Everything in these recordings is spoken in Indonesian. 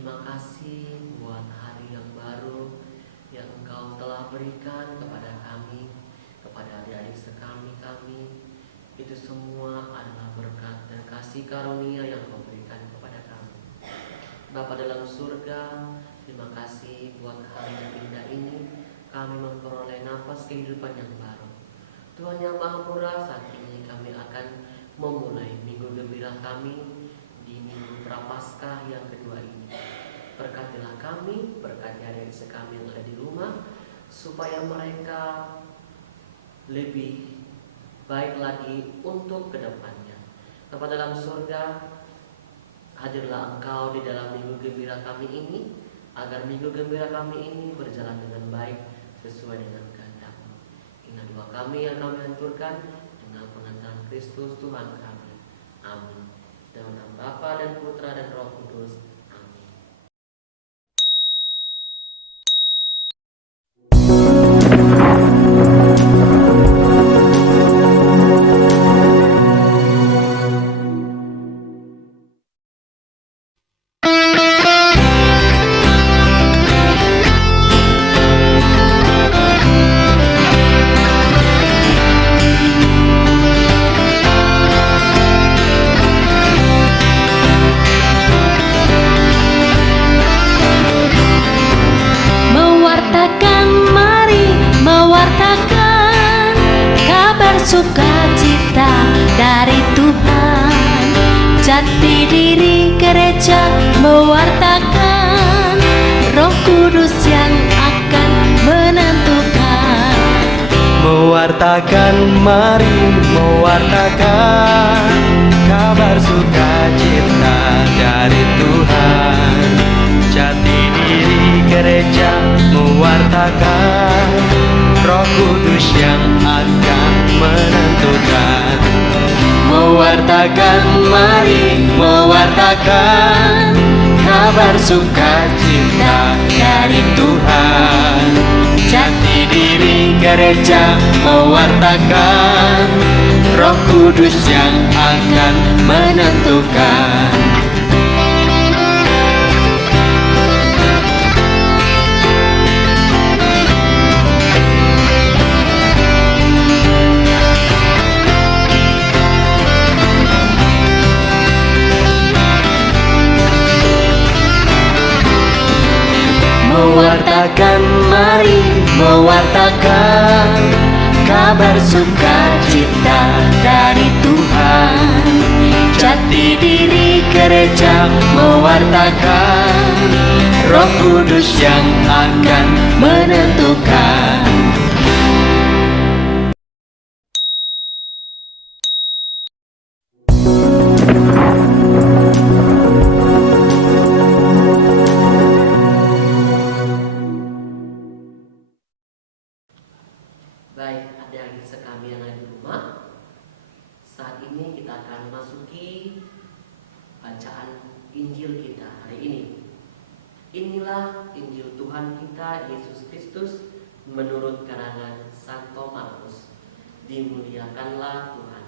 Terima kasih buat hari yang baru yang Engkau telah berikan kepada kami, kepada adik-adik sekami. Itu semua adalah berkat dan kasih karunia yang Kau berikan kepada kami. Bapa dalam surga, terima kasih buat hari yang indah ini. Kami memperoleh nafas kehidupan yang baru. Tuhan yang Maha Murah, saat ini kami akan memulai minggu gembira kami di minggu Prapaskah yang kedua ini. Berkatilah kami, berkati adik-adik sekami yang ada di rumah, supaya mereka lebih baik lagi untuk kedepannya. Bapa dalam surga, hadirlah Engkau di dalam minggu gembira kami ini, agar minggu gembira kami ini berjalan dengan baik sesuai dengan kehendak-Mu. Ingat doa kami yang kami haturkan dengan pengantaran Kristus Tuhan kami. Amin. Dalam nama Bapa dan Putra dan Roh Kudus. Amin. Sukacita dari Tuhan, jati diri gereja mewartakan Roh Kudus yang akan menentukan. Mewartakan, mari mewartakan kabar sukacita dari Tuhan. Jati diri gereja mewartakan Roh Kudus yang akan menentukan. Mewartakan, mari mewartakan kabar sukacita dari Tuhan. Jati diri gereja mewartakan Roh Kudus yang akan menentukan. Mewartakan, mari mewartakan kabar sukacita dari Tuhan. Jati diri gereja mewartakan Roh Kudus yang akan menentukan. Baik, adik-adik sekami yang ada di rumah, saat ini kita akan masuki bacaan Injil kita hari ini. Inilah Injil Tuhan kita Yesus Kristus menurut karangan Santo Markus. Dimuliakanlah Tuhan.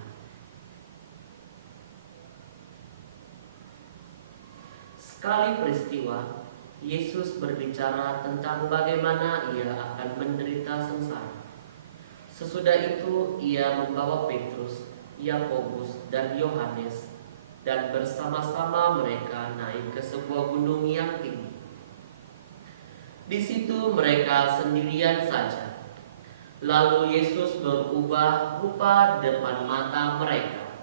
Sekali peristiwa, Yesus berbicara tentang bagaimana ia akan menderita sengsara. Sesudah itu ia membawa Petrus, Yakobus, dan Yohanes, dan bersama-sama mereka naik ke sebuah gunung yang tinggi. Di situ mereka sendirian saja. Lalu Yesus berubah rupa depan mata mereka,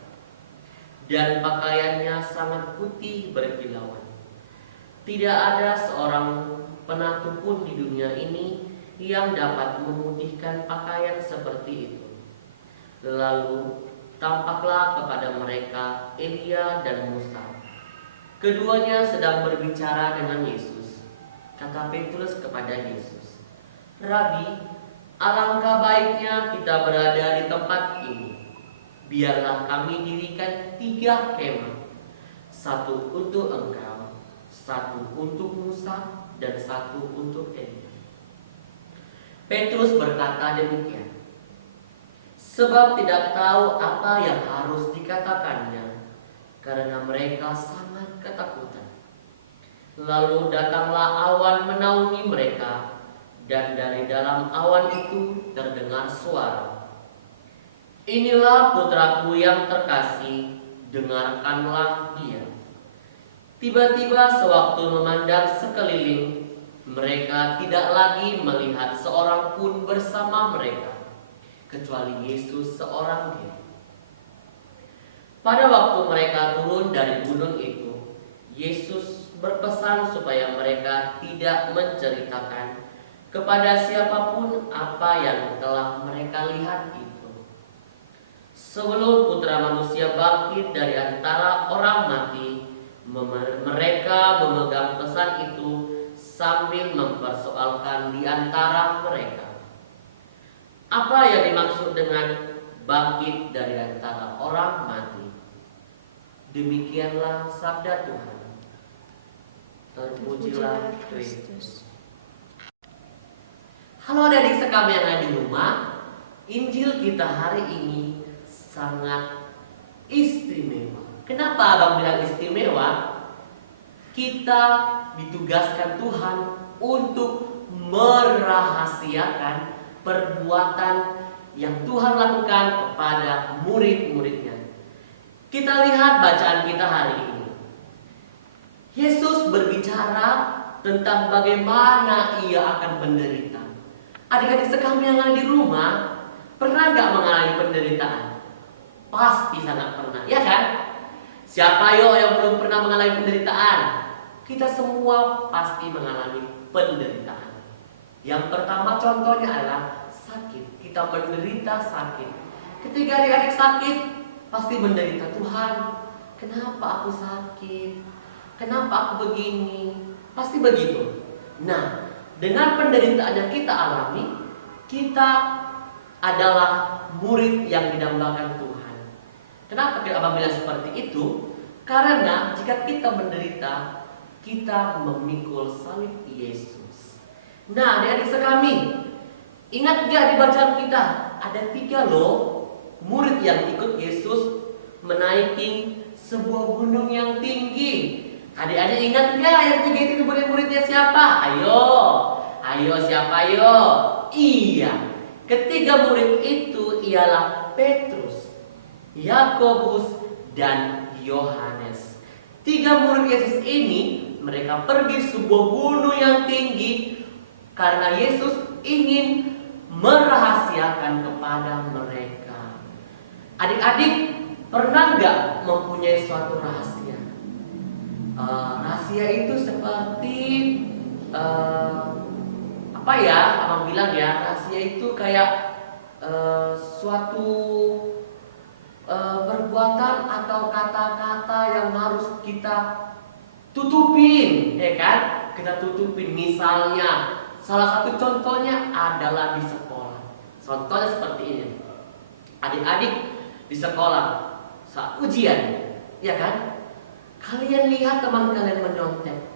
dan pakaiannya sangat putih berkilauan. Tidak ada seorang penatu pun di dunia ini yang dapat memutihkan pakaian seperti itu. Lalu tampaklah kepada mereka Elia dan Musa. Keduanya sedang berbicara dengan Yesus. Kata Petrus kepada Yesus, "Rabi, alangkah baiknya kita berada di tempat ini. Biarlah kami dirikan 3 kemah, 1 untuk engkau, 1 untuk Musa, dan 1 untuk Elia." Petrus berkata demikian sebab tidak tahu apa yang harus dikatakannya, karena mereka sangat ketakutan. Lalu datanglah awan menaungi mereka, dan dari dalam awan itu terdengar suara, "Inilah putraku yang terkasih, dengarkanlah dia." Tiba-tiba sewaktu memandang sekeliling, mereka tidak lagi melihat seorang pun bersama mereka, kecuali Yesus seorang diri. Pada waktu mereka turun dari gunung itu, Yesus berpesan supaya mereka tidak menceritakan kepada siapapun apa yang telah mereka lihat itu. Sebelum Putra Manusia bangkit dari antara orang mati, mereka memegang pesan itu sambil mempersoalkan di antara mereka, apa yang dimaksud dengan bangkit dari antara orang mati. Demikianlah sabda Tuhan. Terpujilah Kristus. Halo adik sekam yang ada di rumah, Injil kita hari ini sangat istimewa. Kenapa abang bilang istimewa? Kita ditugaskan Tuhan untuk merahasiakan perbuatan yang Tuhan lakukan kepada murid-muridnya. Kita lihat bacaan kita hari ini. Yesus berbicara tentang bagaimana ia akan menderita. Adik-adik sekam yang ada di rumah, pernah gak mengalami penderitaan? Pasti sangat pernah, ya kan? Siapa yang belum pernah mengalami penderitaan? Kita semua pasti mengalami penderitaan. Yang pertama contohnya adalah sakit. Kita menderita sakit. Ketika adik-adik sakit, pasti menderita. Tuhan, kenapa aku sakit? Kenapa aku begini? Pasti begitu. Nah, dengan penderitaan yang kita alami, kita adalah murid yang didambakan Tuhan. Kenapa abang bilang seperti itu? Karena jika kita menderita, kita memikul salib Yesus. Nah, adik-adik sekami, ingat gak di bacaan kita? Ada 3 loh murid yang ikut Yesus menaiki sebuah gunung yang tinggi. Adik-adik ingat gak yang 3 itu murid-muridnya siapa? Ayo siapa ayo? Iya, ketiga murid itu ialah Petrus, Yakobus, dan Yohanes. 3 murid Yesus ini, mereka pergi sebuah gunung yang tinggi karena Yesus ingin merahasiakan kepada mereka. Adik-adik pernah gak mempunyai suatu rahasia? Rahasia itu seperti apa ya? Abang bilang ya, rahasia itu kayak suatu perbuatan atau kata-kata yang harus kita tutupin, ya kan? Kita tutupin. Misalnya, salah satu contohnya adalah di sekolah. Contohnya seperti ini. Adik-adik di sekolah saat ujian, ya kan? Kalian lihat teman kalian menyontek,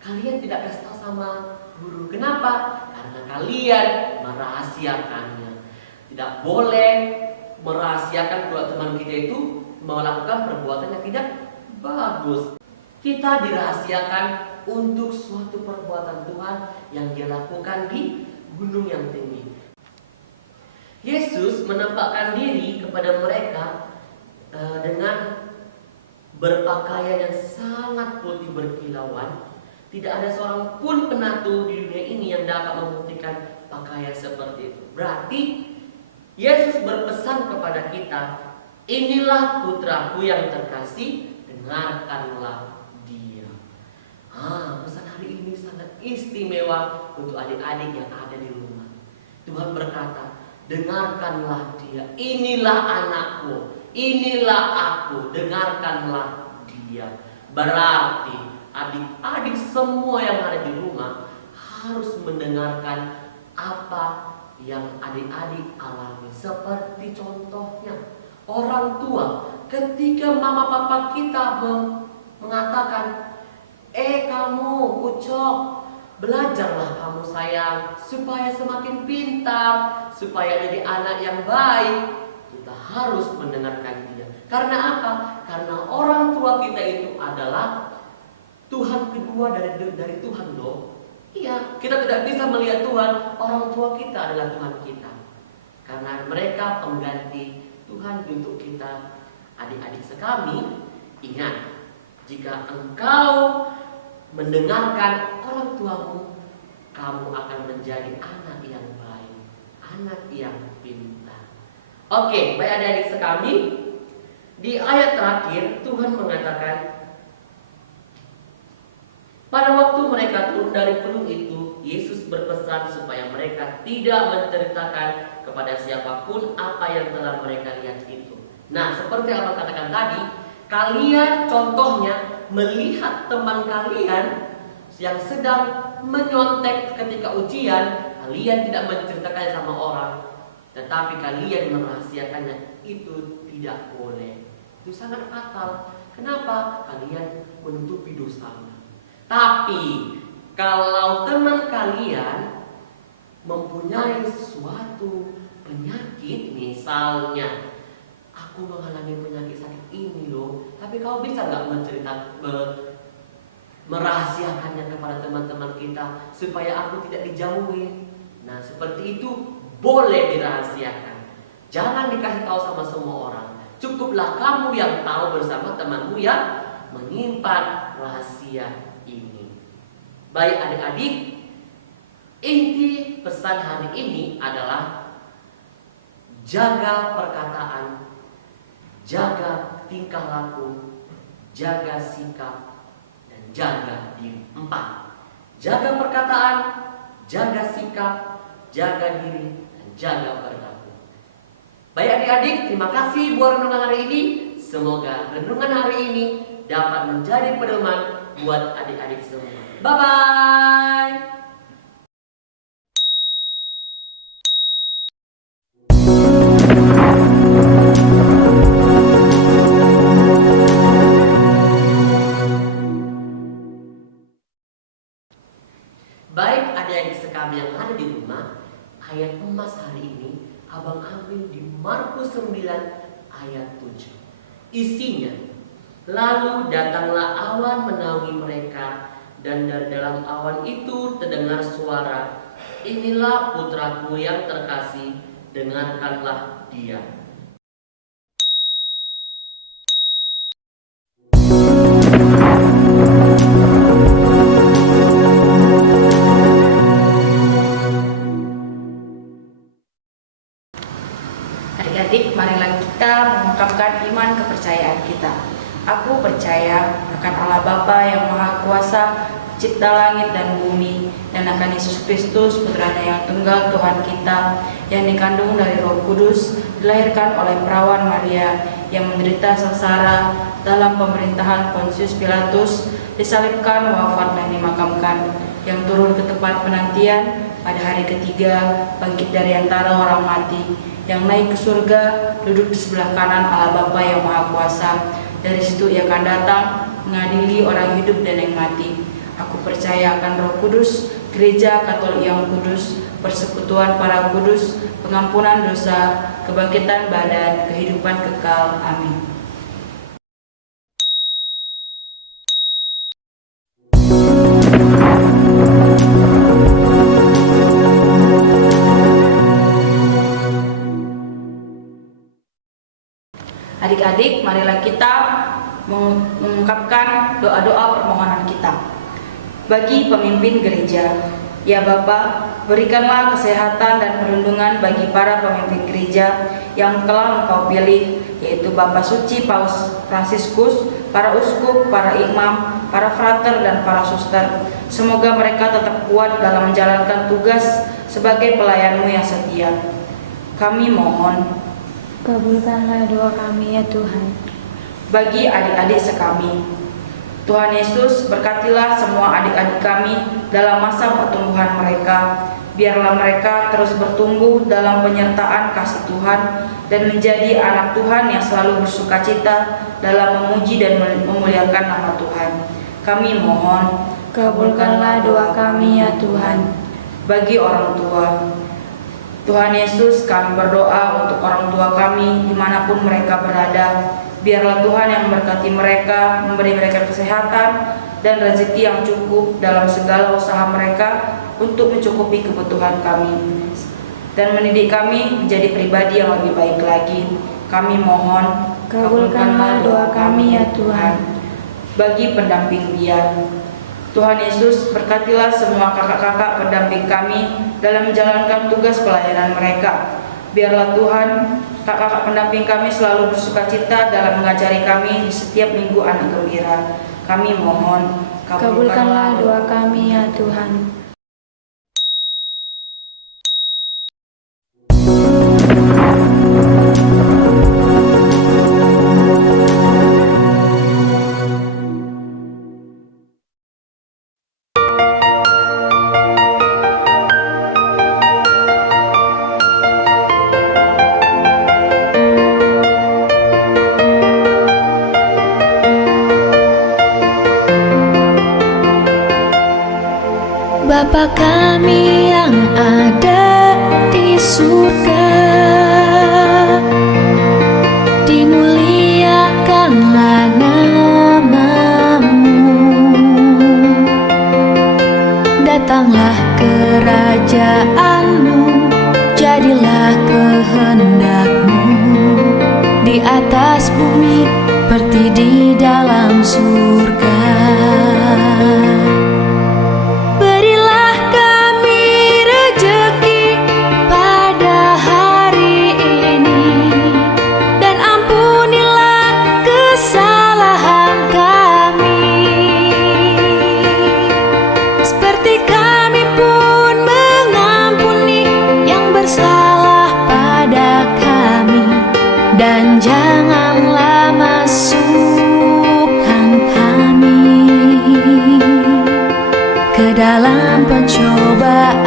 kalian tidak kasih tahu sama guru. Kenapa? Karena kalian merahasiakannya. Tidak boleh merahasiakan buat teman kita itu melakukan perbuatan yang tidak bagus. Kita dirahasiakan untuk suatu perbuatan Tuhan yang dia lakukan di gunung yang tinggi. Yesus menampakkan diri kepada mereka dengan berpakaian yang sangat putih berkilauan. Tidak ada seorang pun penatu di dunia ini yang dapat membuktikan pakaian seperti itu. Berarti Yesus berpesan kepada kita, inilah putraku yang terkasih, dengarkanlah dia. Pesan hari ini sangat istimewa untuk adik-adik yang ada di rumah. Tuhan berkata, dengarkanlah dia, inilah anakku, inilah aku, dengarkanlah dia. Berarti adik-adik semua yang ada di rumah harus mendengarkan apa yang adik-adik alami. Seperti contohnya orang tua, ketika mama papa kita mengatakan, kamu Ucok, belajarlah kamu sayang, supaya semakin pintar, supaya jadi anak yang baik. Kita harus mendengarkan dia. Karena apa? Karena orang tua kita itu adalah Tuhan kedua dari Tuhan loh. Iya, kita tidak bisa melihat Tuhan, orang tua kita adalah Tuhan kita. Karena mereka pengganti Tuhan untuk kita. Adik-adik sekami, ingat, jika engkau mendengarkan orang tuamu, kamu akan menjadi anak yang baik, anak yang pintar. Oke, baik adik-adik sekami, di ayat terakhir Tuhan mengatakan, pada waktu mereka turun dari gunung itu, Yesus berpesan supaya mereka tidak menceritakan kepada siapapun apa yang telah mereka lihat itu. Nah, seperti apa katakan tadi, kalian contohnya melihat teman kalian yang sedang menyontek ketika ujian, kalian tidak menceritakannya sama orang, tetapi kalian merahasiakannya. Itu tidak boleh. Itu sangat fatal. Kenapa? Kalian menutupi dosa. Tapi kalau teman kalian mempunyai suatu penyakit, misalnya aku mengalami penyakit sakit ini loh, tapi kau bisa nggak merahasiakannya kepada teman-teman kita supaya aku tidak dijauhi? Nah, seperti itu boleh dirahasiakan. Jangan dikasih tahu sama semua orang. Cukuplah kamu yang tahu bersama temanmu yang menyimpan rahasia ini. Baik adik-adik, inti pesan hari ini adalah jaga perkataan, jaga tingkah laku, jaga sikap, dan jaga diri. 4. Jaga perkataan, jaga sikap, jaga diri, dan jaga perilaku. Baik adik-adik, terima kasih buat renungan hari ini. Semoga renungan hari ini dapat menjadi pedoman buat adik-adik semua. Bye-bye. Baik adik-adik sekami yang ada di rumah, ayat emas hari ini Abang ambil di Markus 9 ayat 7. Isinya, lalu datanglah awan menaungi mereka, dan dari dalam awan itu terdengar suara, inilah putraku yang terkasih, dengarkanlah dia. Adik-adik, marilah kita mengungkapkan iman kepercayaan kita. Aku percaya akan Allah Bapa yang Maha Kuasa, Pencipta langit dan bumi, dan akan Yesus Kristus, Putranya yang tunggal Tuhan kita, yang dikandung dari Roh Kudus, dilahirkan oleh perawan Maria, yang menderita sengsara dalam pemerintahan Pontius Pilatus, disalibkan, wafat dan dimakamkan, yang turun ke tempat penantian, pada hari ketiga bangkit dari antara orang mati, yang naik ke surga, duduk di sebelah kanan Allah Bapa yang Maha Kuasa. Dari situ ia akan datang mengadili orang hidup dan yang mati. Aku percaya akan Roh Kudus, Gereja Katolik yang kudus, persekutuan para kudus, pengampunan dosa, kebangkitan badan, kehidupan kekal. Amin. Adik-adik, marilah kita mengungkapkan doa-doa permohonan kita. Bagi pemimpin gereja, ya Bapa, berikanlah kesehatan dan perlindungan bagi para pemimpin gereja yang telah Engkau pilih, yaitu Bapak Suci Paus Fransiskus, para uskup, para imam, para frater, dan para suster. Semoga mereka tetap kuat dalam menjalankan tugas sebagai pelayan-Mu yang setia. Kami mohon, Kabulkanlah doa kami ya Tuhan. bagi adik-adik sekami, Tuhan Yesus, berkatilah semua adik-adik kami dalam masa pertumbuhan mereka. Biarlah mereka terus bertumbuh dalam penyertaan kasih Tuhan dan menjadi anak Tuhan yang selalu bersukacita dalam memuji dan memuliakan nama Tuhan. Kami mohon, Kabulkanlah doa kami ya Tuhan. bagi orang tua, Tuhan Yesus, kami berdoa untuk orang tua kami dimanapun mereka berada. Biarlah Tuhan yang memberkati mereka, memberi mereka kesehatan, dan rezeki yang cukup dalam segala usaha mereka untuk mencukupi kebutuhan kami, dan mendidik kami menjadi pribadi yang lebih baik lagi. Kami mohon, Kabulkanlah doa kami ya Tuhan. Bagi pendamping biar, Tuhan Yesus, berkatilah semua kakak-kakak pendamping kami dalam menjalankan tugas pelayanan mereka. Biarlah Tuhan, kakak-kakak pendamping kami selalu bersukacita dalam mengajari kami di setiap minggu anak gembira. Kami mohon, Kabulkanlah doa kami ya Tuhan. Bapa kami yang ada di surga, dimuliakanlah nama-Mu. Datanglah kerajaan-Mu, jadilah kehendak-Mu di atas bumi seperti di dalam surga. Dan janganlah masukkan kami ke dalam pencobaan,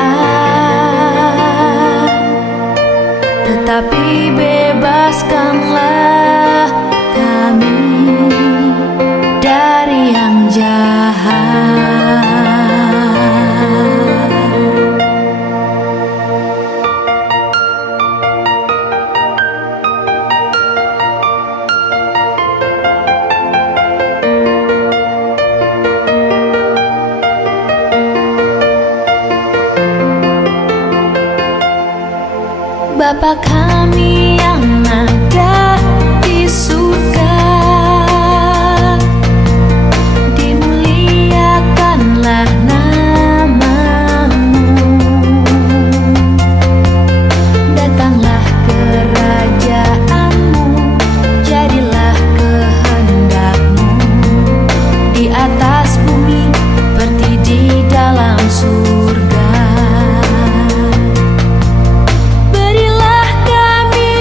tetapi bebaskanlah kami dari yang jahat. Bapa kami yang ada di surga, dimuliakanlah nama-Mu. Datanglah kerajaan-Mu, jadilah kehendak-Mu di atas bumi seperti di dalam surga. Berilah kami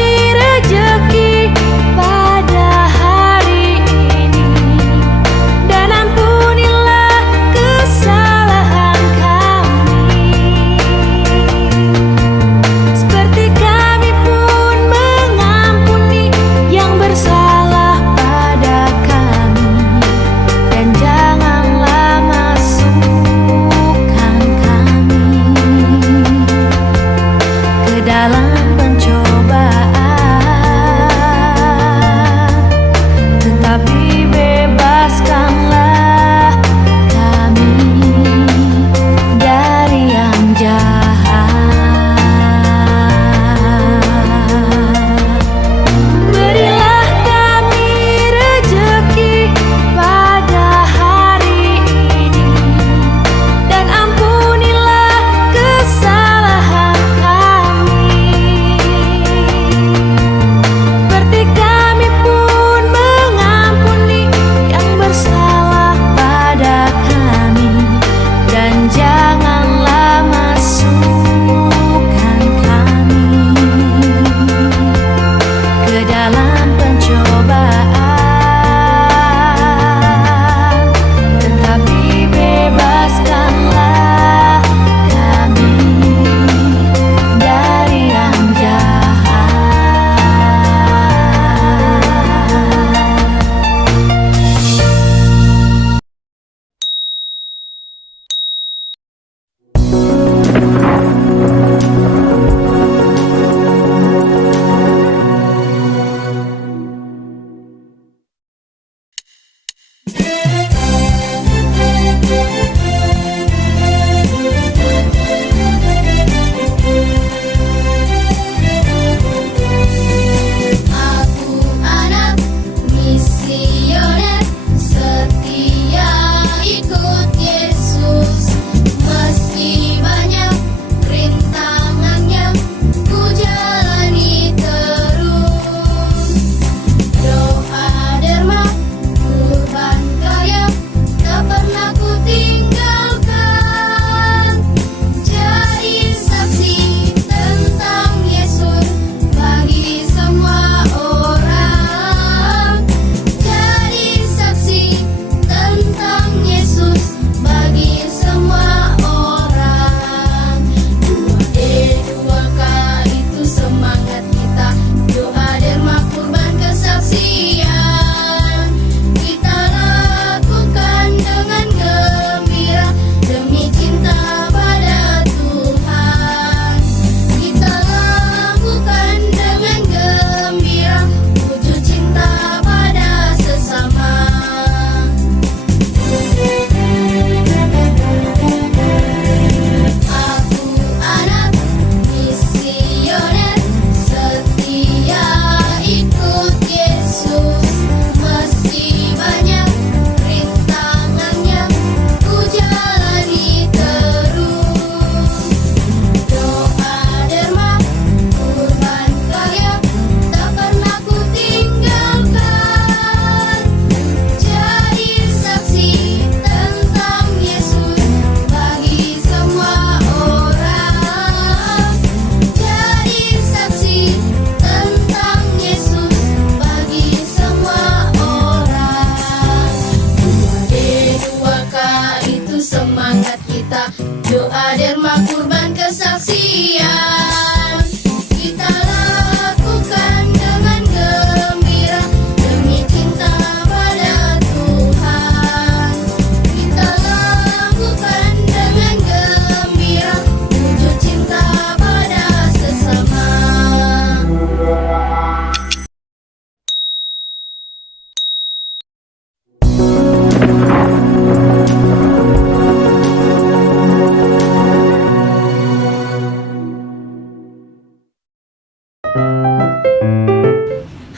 Derma kurban kesaksian kita lakukan dengan gembira demi cinta pada Tuhan. Kita lakukan dengan gembira wujud cinta pada sesama.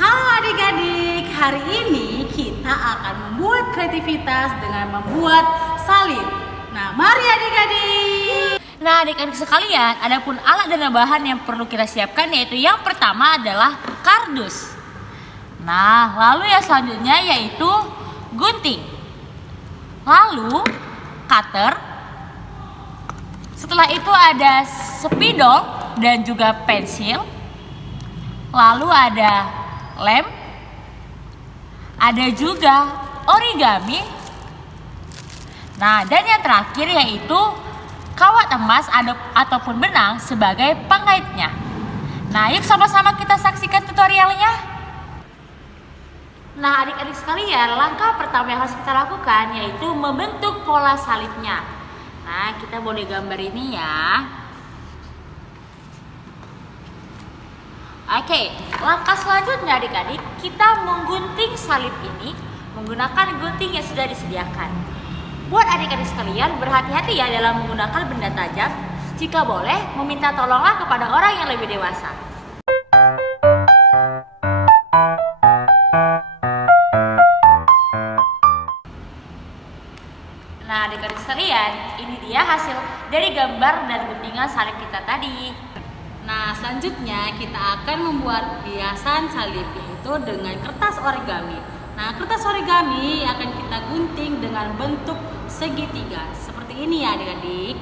Halo adik-adik, hari ini kita akan membuat kreativitas dengan membuat salib. Nah, mari adik-adik. Nah, adik-adik sekalian, adapun alat dan bahan yang perlu kita siapkan yaitu yang pertama adalah kardus. Nah, lalu yang selanjutnya yaitu gunting. Lalu cutter. Setelah itu ada spidol dan juga pensil. Lalu ada lem. Ada juga origami. Nah, dan yang terakhir yaitu kawat emas ataupun benang sebagai pengaitnya. Nah, yuk sama-sama kita saksikan tutorialnya. Nah, adik-adik sekalian, langkah pertama yang harus kita lakukan yaitu membentuk pola salibnya. Nah, kita boleh gambar ini ya. Oke, langkah selanjutnya adik-adik, kita menggunting salib ini menggunakan gunting yang sudah disediakan. Buat adik-adik sekalian, berhati-hati ya dalam menggunakan benda tajam. Jika boleh, meminta tolonglah kepada orang yang lebih dewasa. Nah, adik-adik sekalian, ini dia hasil dari gambar dan guntingan salib kita tadi. Nah, selanjutnya kita akan membuat hiasan salib yaitu dengan kertas origami. Nah, kertas origami akan kita gunting dengan bentuk segitiga seperti ini ya adik-adik.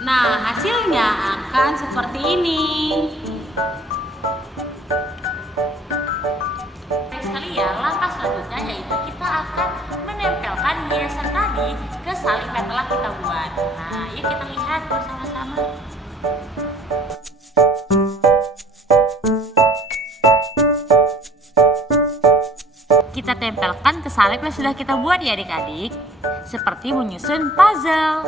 Nah, hasilnya akan seperti ini. Sekalian, langkah selanjutnya yaitu kita akan menempelkan hiasan tadi ke salib yang telah kita buat. Nah, yuk kita lihat bersama-sama. Kita tempelkan ke salib yang sudah kita buat ya adik-adik, seperti menyusun puzzle.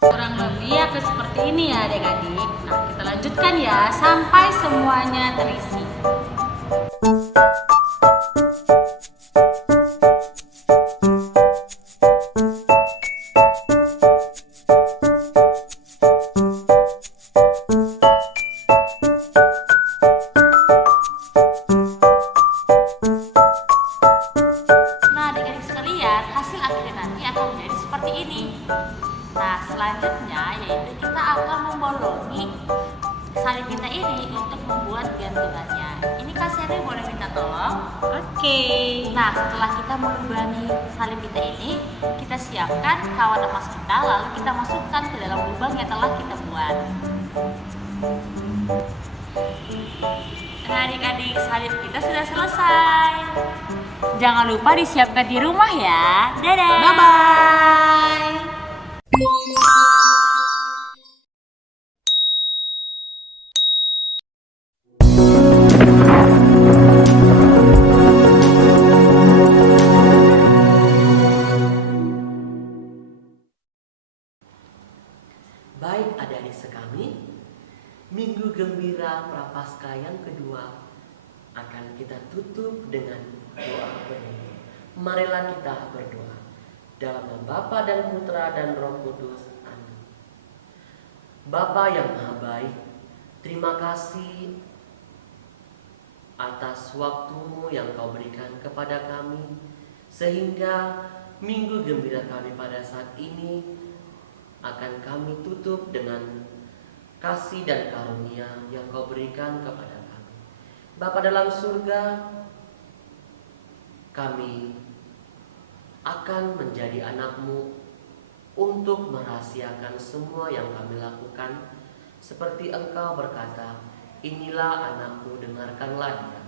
Kurang lebih akan seperti ini ya adik-adik. Nah, kita lanjutkan ya sampai semuanya terisi. Nah, adik-adik sekalian, hasil akhirnya nanti akan menjadi seperti ini. Nah, selanjutnya yaitu kita akan membolongi salib kita ini untuk membuat gantungannya. Ini Kak Seri boleh minta tolong? Oke. Nah, setelah kita melubangi salib kita ini, kita siapkan kawat emas kita, lalu kita masukkan ke dalam lubang yang telah kita buat. Nah, adik-adik, salib kita sudah selesai. Jangan lupa disiapkan di rumah ya. Dadah. Bye-bye. Baik adik-adik sekami, Minggu Gembira Prapaskah yang kedua akan kita tutup dengan doa penutup. Marilah kita berdoa. Dalam nama Bapa dan Putra dan Roh Kudus. Amin. Bapa yang Maha Baik, terima kasih atas waktumu yang Kau berikan kepada kami, sehingga Minggu Gembira kami pada saat ini akan kami tutup dengan kasih dan karunia yang Kau berikan kepada kami. Bapa dalam surga, kami akan menjadi anak-Mu untuk merahasiakan semua yang kami lakukan. Seperti Engkau berkata, inilah anakku, dengarkanlah dia.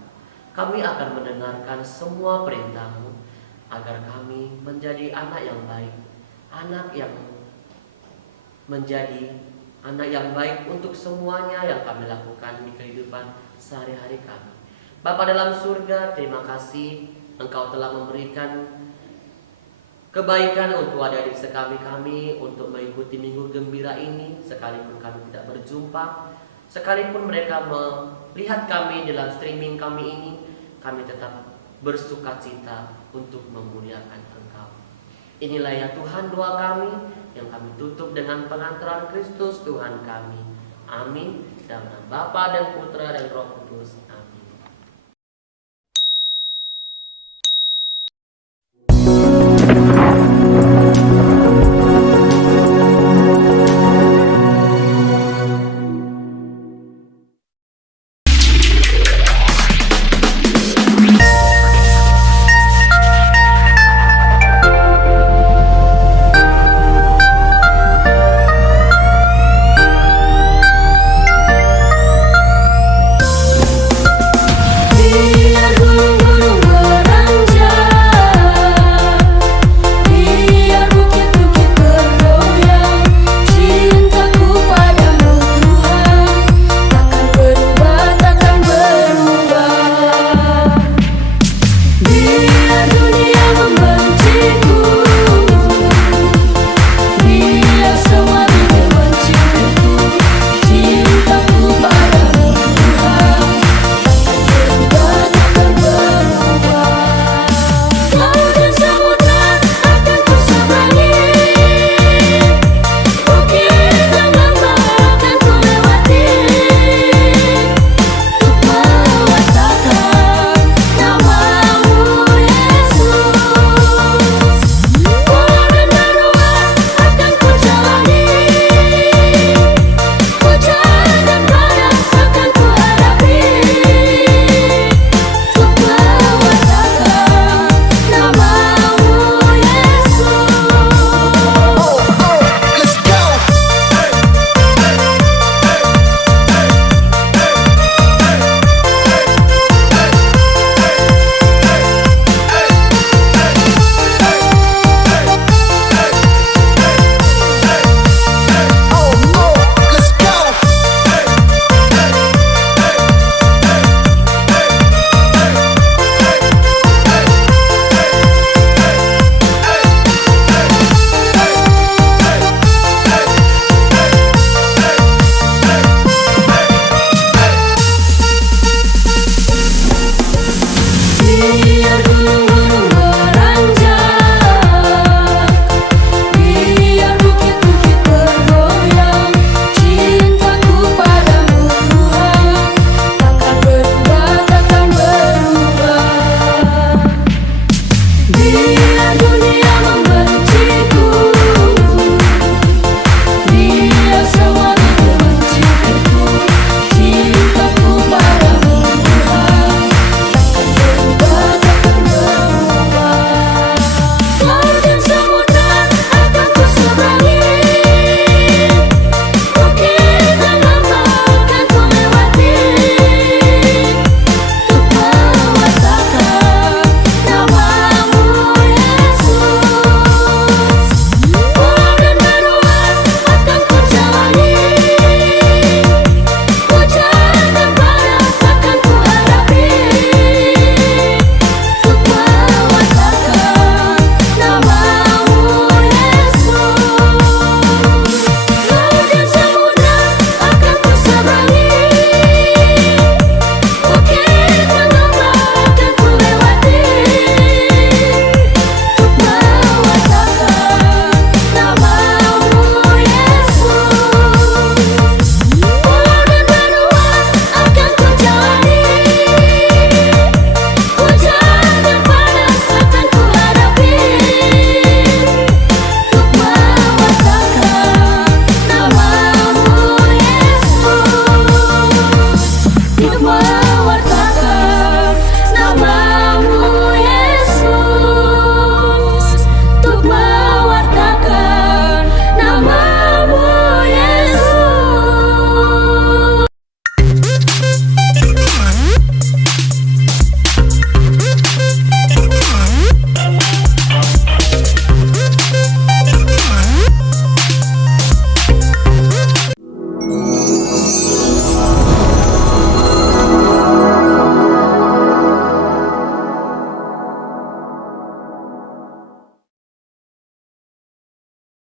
Kami akan mendengarkan semua perintah-Mu, agar kami menjadi anak yang baik, anak yang menjadi anak yang baik untuk semuanya yang kami lakukan di kehidupan sehari-hari kami. Bapa dalam surga, terima kasih Engkau telah memberikan kebaikan untuk adik-adik sekami untuk mengikuti minggu gembira ini. Sekalipun kami tidak berjumpa, sekalipun mereka melihat kami dalam streaming kami ini, kami tetap bersuka cita untuk memuliakan Engkau. Inilah ya Tuhan doa kami yang kami tutup dengan pengantaran Kristus Tuhan kami. Amin. Dalam nama Bapa dan Putra dan Roh Kudus.